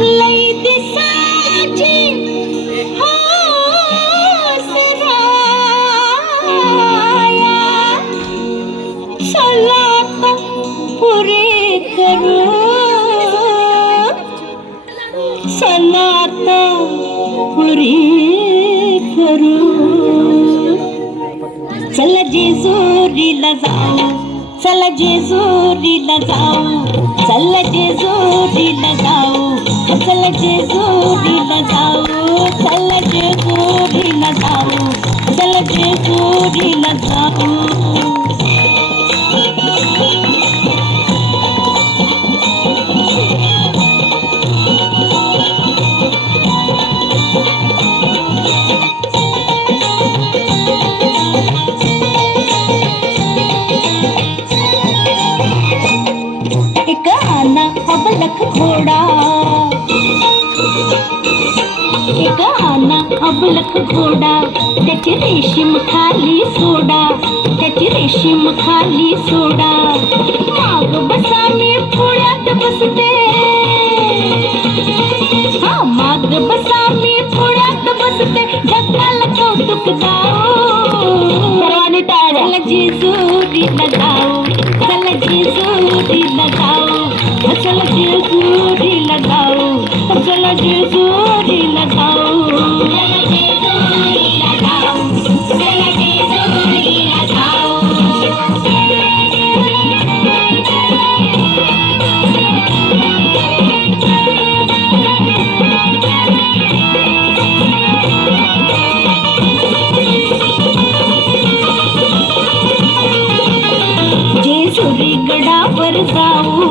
लई दिसाची हसराया सलात पुरी करू सलात पुरी करू चला जेजुरीला जाऊ चला जेजुरीला जाऊ चला जेजुरीला जाऊ चला जेजुरीला जाऊ चला जेजुरीला जाऊ चला जेजुरीला जाऊ एक आना अबलख घोडा एक आना अबलख घोडा त्याची रेशीम खाली सोडा त्याची रेशीम खाली सोडा माग बसा मी पुढ्यात बसते हा माग बसा मी पुढ्यात बसते जगाला कौतुक जाऊ चला जेजुरीला जाऊ चला जेजुरीला जाऊ चला जेजुरीला जाऊ चला जेजुरीला जाऊ चला जेजुरीला जाऊ चला जेजुरीला जाऊ जेजुरी गडावर जाऊ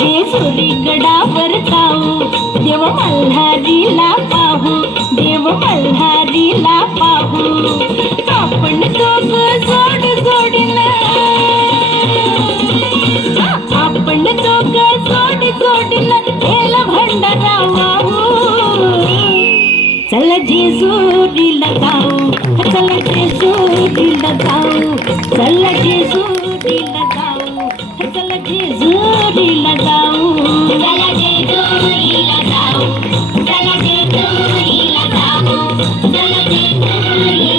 जेजुरी गडावर जाऊ देव मल्हारीला पाहू देव मल्हारीला पाहू आपण दोघ जोड जोडीला आपण दोघ जोड जोडीला केला भंडारा वाहू चला जेजुरीला जाऊ चला जेजुरीला जाऊ चला जेजुरीला जाऊ चला जेजुरीला जाऊ चला जेजुरीला जाऊ चला जेजुरीला जाऊ चला जेजुरीला